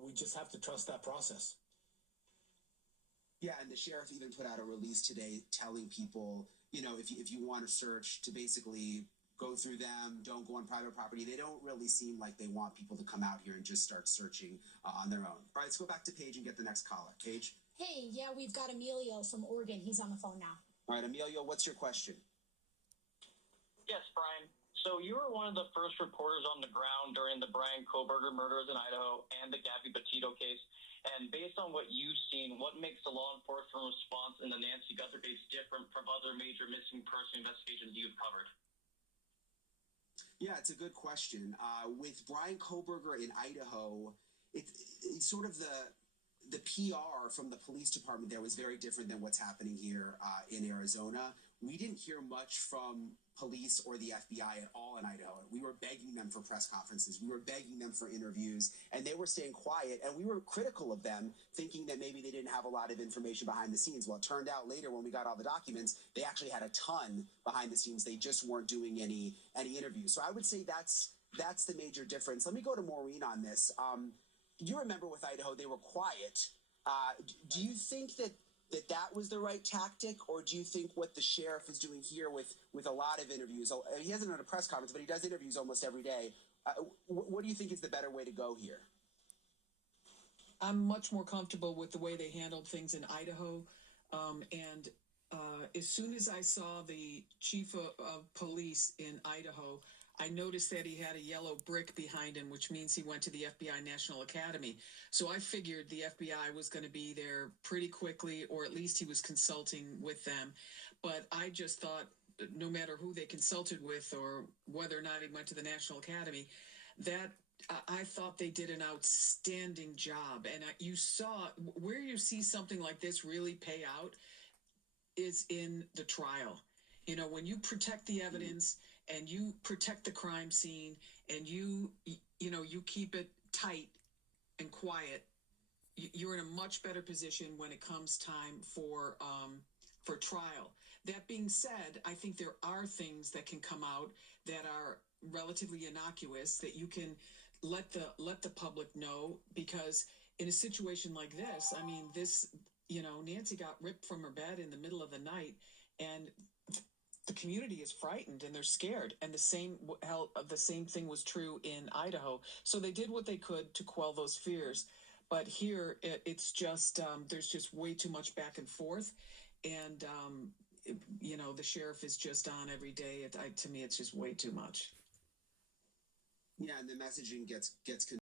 We just have to trust that process. Yeah, and the sheriff even put out a release today telling people, if you want to search, to basically go through them, don't go on private property. They don't really seem like they want people to come out here and just start searching on their own. All right, let's go back to Paige and get the next caller. Paige? Hey, yeah, we've got Emilio from Oregon. He's on the phone now. All right, Emilio, what's your question? Yes, Brian. So you were one of the first reporters on the ground during the Brian Kohberger murders in Idaho and the Gabby Petito case. And based on what you've seen, what makes the law enforcement response in the Nancy Guthrie case different from other major missing person investigations you've covered? Yeah, it's a good question. With Brian Kohberger in Idaho, it's sort of the PR from the police department there was very different than what's happening here in Arizona. We didn't hear much from police or the FBI at all in Idaho. We were begging them for press conferences. We were begging them for interviews, and they were staying quiet, and we were critical of them, thinking that maybe they didn't have a lot of information behind the scenes. Well, it turned out later when we got all the documents, they actually had a ton behind the scenes. They just weren't doing any interviews. So I would say that's the major difference. Let me go to Maureen on this. You remember with Idaho, they were quiet. Do you think that was the right tactic, or do you think what the sheriff is doing here with a lot of interviews? He hasn't done a press conference, but he does interviews almost every day. What do you think is the better way to go here? I'm much more comfortable with the way they handled things in Idaho. As soon as I saw the chief of police in Idaho, I noticed that he had a yellow brick behind him, which means he went to the FBI National Academy. So I figured the FBI was going to be there pretty quickly, or at least he was consulting with them. But I just thought, no matter who they consulted with or whether or not he went to the National Academy, that I thought they did an outstanding job. And you saw where you see something like this really pay out is in the trial. When you protect the evidence and you protect the crime scene and you keep it tight and quiet, you're in a much better position when it comes time for trial. That being said, I think there are things that can come out that are relatively innocuous that you can let the public know, because in a situation like this, I mean, Nancy got ripped from her bed in the middle of the night, and the community is frightened and they're scared. And the same thing was true in Idaho. So they did what they could to quell those fears. But here, it's just there's just way too much back and forth, and the sheriff is just on every day. To me, it's just way too much. Yeah, and the messaging gets